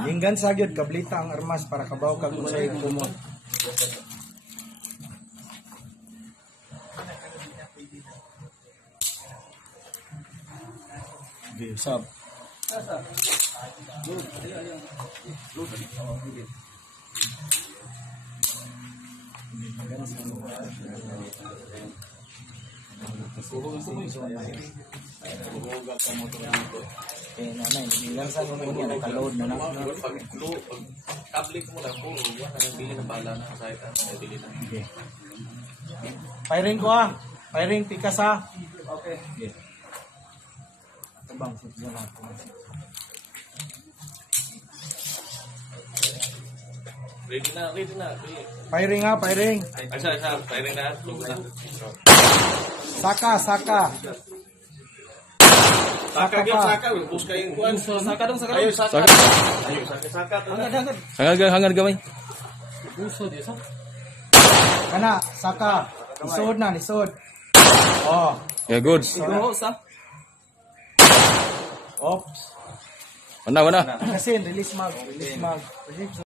Ginggan sa gyud kablita ang armas para kabaw kag unsay kumot. Sab. Eh, nanay, hinggan sa mo niya naka-load na lang. Tablet mo lang po, bili ng bala na sa ita, bili na. Okay. Firing ko ah. Firing pikas ah. Okay. Okay. Tabang sit na ako. Ready na. Firing ah, firing. Asa, firing na. Saka. Saka bus kayo kuan. Saka dong. Ayo saka. Hangad gamay. Buso di sa. Kana, saka. Lisod. Oh. Yeah, good. Go sa. Oops. Mana. Kasi release mag.